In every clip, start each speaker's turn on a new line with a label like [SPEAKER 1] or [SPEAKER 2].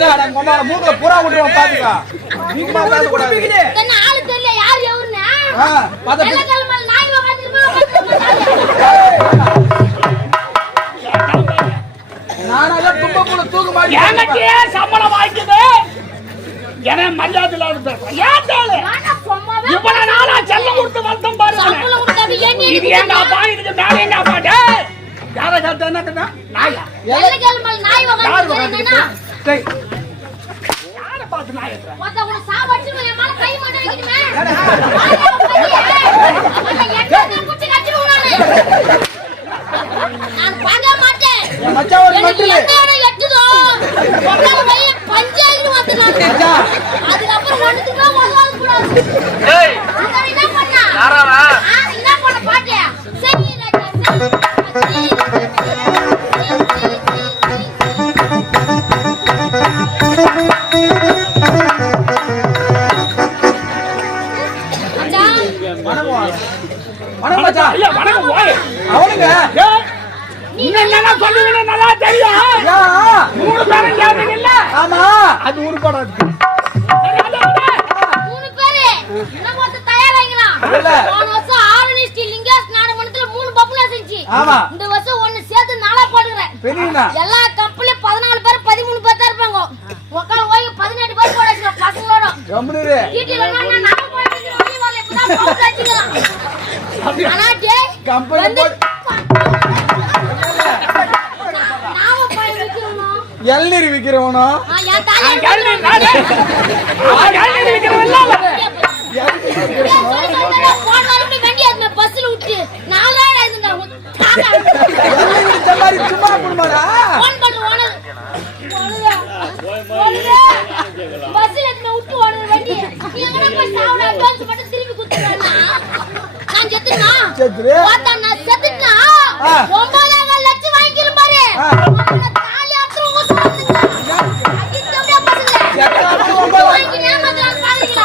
[SPEAKER 1] மூக்குல புறா விட்டுருவோம் பாத்துக்கா. நீங்க மாத்தாத கூடாது.
[SPEAKER 2] என்ன ஆளு தெரியல யார் எவருன்னு?
[SPEAKER 1] பாத்த
[SPEAKER 2] வெள்ளக்கல்மல் நாய் உட்கார்ந்திருக்கோம்.
[SPEAKER 1] நானால தும்பக்குள்ள தூக்கு மாட்டி
[SPEAKER 3] எனக்கு சம்பளம் வாங்கிது. என்ன மரியாதை இல்லாத பேசுற. ஏன் தேள? இவ்வளவு நாளா செல்லம் கொடுத்து வந்தோம் பாருங்க.
[SPEAKER 2] சம்பளம் கொடுத்தது
[SPEAKER 3] இது எங்க அப்பா இதுக்கு மேல எங்க அப்பா டேய். யார கேட்ட என்ன நாயா?
[SPEAKER 2] வெள்ளக்கல்மல் நாய் உட்கார்ந்திருக்கேன்னா
[SPEAKER 1] டேய்
[SPEAKER 3] யார பாத்து நாய் ஏத்துற?
[SPEAKER 2] மொத்த உன சாவடிச்சு என் மேல கை மாட்ட வைக்கணுமே. என்ன குச்சி கட்டிடுவானே. நான் பாங்க மாட்டேன்.
[SPEAKER 1] என் மச்சான் ஒரு மட்டில
[SPEAKER 2] என்ன எட்டுதோ ஒண்ணால போய் பஞ்சாயத்து வந்தனா. அதுக்கு அப்புறம் ஒண்ணுத்துக்கு ஒண்ணாவது கூடாது.
[SPEAKER 3] டேய்
[SPEAKER 2] அத என்ன பண்ணா?
[SPEAKER 3] யாரவா?
[SPEAKER 2] என்ன பண்ண பாட்டியா? சரி ராஜா சரி.
[SPEAKER 1] வணக்கம் மச்சான்.
[SPEAKER 3] ஐயா வணக்கம் ஓய்.
[SPEAKER 1] அவனுங்க
[SPEAKER 3] டேய் நீ என்னன்னா சொல்லுவீங்க நல்லா தெரியும்.
[SPEAKER 1] யா
[SPEAKER 3] மூணு பேரும் கேட்டீங்க இல்ல?
[SPEAKER 1] ஆமா அது உருப்படாது.
[SPEAKER 2] மூணு பேரு என்ன மொத்த தயாராயிங்களா?
[SPEAKER 1] இல்ல.
[SPEAKER 2] போன வருஷம் ஆரணி ஸ்ரீ லிங்கேஷ் நாடகத்துல 3 பப்புலா செஞ்சு.
[SPEAKER 1] ஆமா
[SPEAKER 2] இந்த வருஷம் ஒன்னு சேர்த்து 4 போடுறேன்.
[SPEAKER 1] பெரியனா
[SPEAKER 2] எல்லா கம்பெனில 14 பேர் 13 பேர் தான் இருப்பாங்க. உட்கார ஓய் 18 பேர் போடாச்சு பசங்களோட.
[SPEAKER 1] கம்முனு
[SPEAKER 2] டீட்டெயில் என்ன நான் போயிட்டு வெளிய வரல இப்பதான் பவுல் அடிச்சுக்கறான். ஆனா டேய்
[SPEAKER 1] கம்பெனி
[SPEAKER 2] வந்து நாம போய் விக்கிறோம்.
[SPEAKER 1] எல்நீர் விக்கிறவனோ
[SPEAKER 2] யா தாயா
[SPEAKER 3] கேள்வி நானே. கேள்வி விக்கிறவல்ல.
[SPEAKER 2] போன் வரணும் வண்டி அந்த பஸ்ல விட்டு 4 நாள் ஆயிடுங்க.
[SPEAKER 1] எல்நீர் தள்ளாரி சும்மா போடுமாடா.
[SPEAKER 2] போன் பண்ணு ஓனர். பஸ்ல என்ன விட்டு ஓடுற வண்டி. நீ எங்கடா போய் சாவுடா அட்வான்ஸ் மட்டும் திருப்பி குடுத்துறேன்னா. நான் செத்துனா?
[SPEAKER 1] செத்துரு.
[SPEAKER 2] வாடா நான் செத்துனா 9 லட்சம் வாங்கிக்கலாம் பாரு. உன்ன தாலி அறுத்துறவங்க சொல்லுங்க. அடிச்சோடே பசங்க. வாங்கி ஏமாத்துறாங்க பாருங்களா?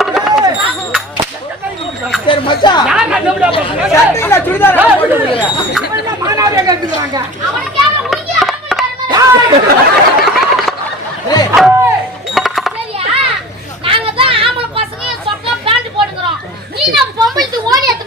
[SPEAKER 1] சரி மச்சான்
[SPEAKER 3] நான் கண்டுபிடிச்சா போறேன்.
[SPEAKER 1] சட்டையில சுடிதார் போட்டுருக்கீங்க.
[SPEAKER 3] இவங்க மானாவே கண்டுறாங்க.
[SPEAKER 2] அவன கேக்க முடிங்க ஆம்பளை சரியா? நாங்க தான் ஆம்பளை பசங்க சொக்கா பேண்ட் போட்டுக்கறோம். நீ நம்ம பொம்பளைக்கு ஓடிய